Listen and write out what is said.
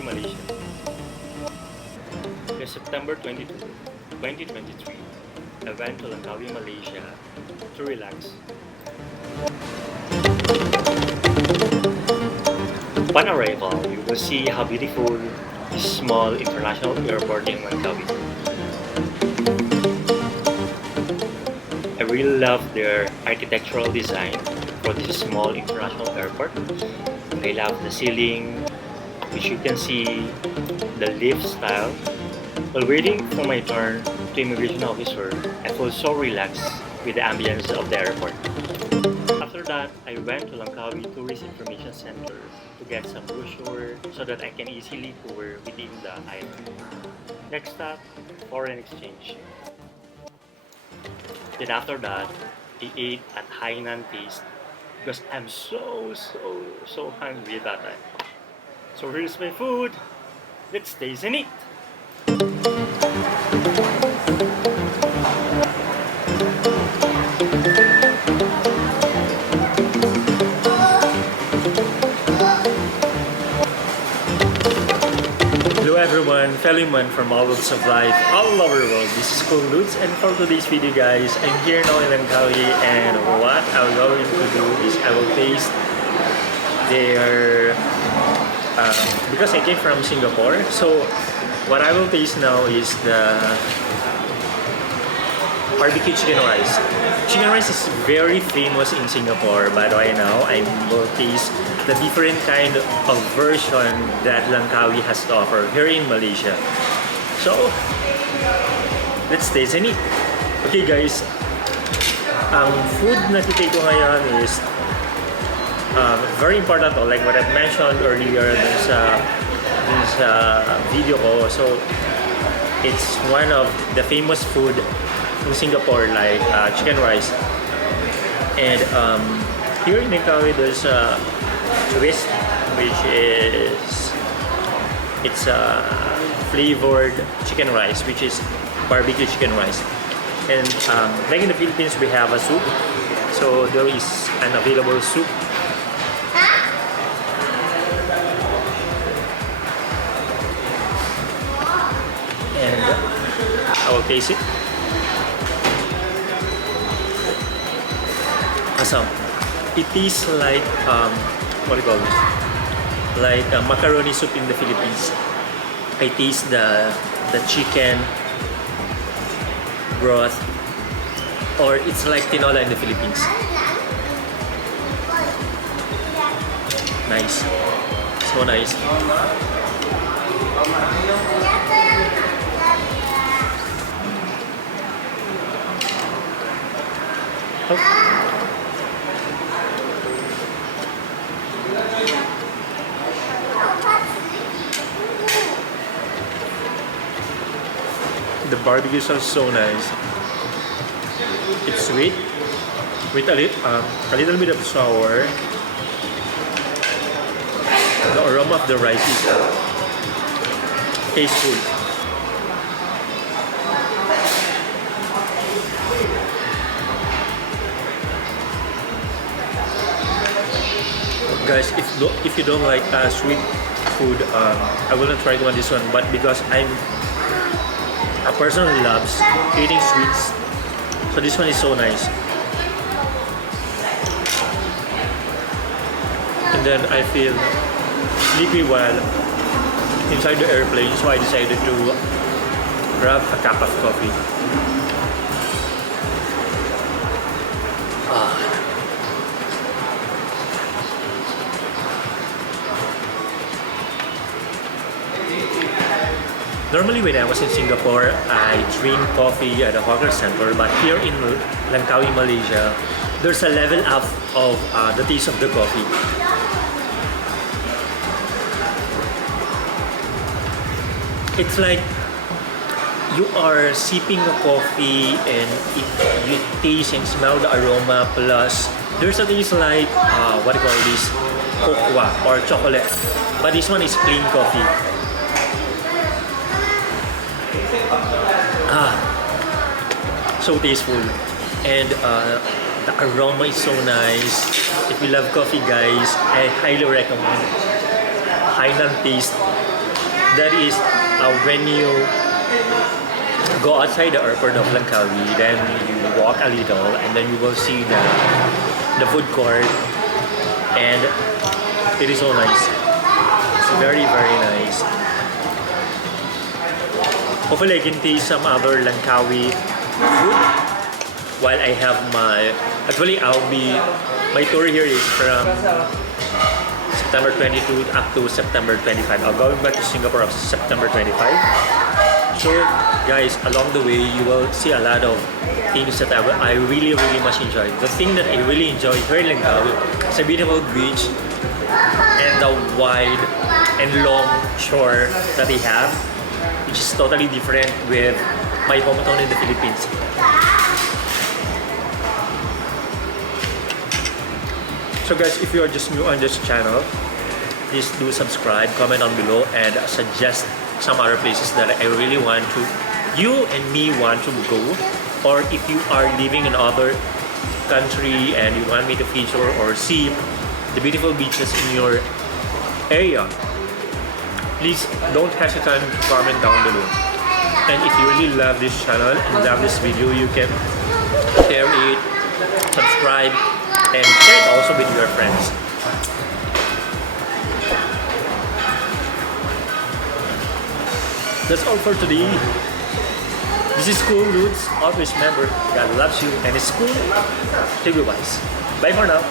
Langkawi Malaysia. In September 22, 2023, I went to Langkawi Malaysia to relax. Upon arrival, you will see how beautiful this small international airport in Langkawi. I really love their architectural design for this small international airport. I love the ceiling, which you can see the lift style. While waiting for my turn to immigration officer, I felt so relaxed with the ambience of the airport. After that, I went to Langkawi Tourist Information Center to get some brochure so that I can easily tour within the island. Next stop, foreign exchange. Then after that, I ate at Hainan Taste because I'm so hungry at that time. So here's my food. Let's taste and eat. Hello everyone, fellow man from all walks of life all over the world. This is Kung Lutz, and for today's video guys, I'm here now in Langkawi, and what I'm going to do is I will taste their because I came from Singapore, so what I will taste now is the barbecue chicken rice. Chicken rice is very famous in Singapore, but right now I will taste the different kind of version that Langkawi has to offer here in Malaysia. So let's taste and eat. Okay guys, ang food na titake ko ngayon is very important, like what I mentioned earlier dun sa video ko. So it's one of the famous food in Singapore, like chicken rice. And here in Langkawi there's a twist, which is it's a flavored chicken rice, which is barbecue chicken rice. And like in the Philippines, we have a soup, so there is an available soup. And I will taste it. Awesome. It tastes like what do you call this? Like macaroni soup in the Philippines. I taste the chicken broth, or it's like tinola in the Philippines. Nice, so nice. Oh. The barbecue sauce is so nice. It's sweet with a little bit of sour. The aroma of the rice is tasteful. Guys, if you don't like sweet food, I will not try to on this one. But because I'm a person who loves eating sweets, so this one is so nice. And then I feel sleepy while inside the airplane, so I decided to grab a cup of coffee. Normally when I was in Singapore, I drink coffee at a hawker center, but here in Langkawi, Malaysia, there's a level up of the taste of the coffee. It's like you are sipping a coffee and you taste and smell the aroma, plus there's a taste like, what do you call this, cocoa or chocolate, but this one is plain coffee. So tasteful, and the aroma is so nice. If you love coffee guys, I highly recommend Hainan Taste That is when you go outside the airport of Langkawi, then you walk a little, and then you will see the food court, and it is so nice. It's very very nice. Hopefully I can taste some other Langkawi food while I have my. Actually, my tour here is from September 22 up to September 25. I'll go back to Singapore of September 25. So guys, along the way you will see a lot of things that I really much enjoy. The thing that I really enjoy here in Langkawi is a beautiful beach and the wide and long shore that they have, which is totally different with my hometown in the Philippines. So guys, if you are just new on this channel, please do subscribe, comment down below, and suggest some other places that I really want to, you and me want to go. Or if you are living in other country and you want me to feature or see the beautiful beaches in your area, please don't hesitate to comment down below. And if you really love this channel and love this video, you can share it, subscribe, and share it also with your friends. That's all for today. This is Cool Roots. Always remember, God loves you and it's cool. Take goodbyes. Bye for now.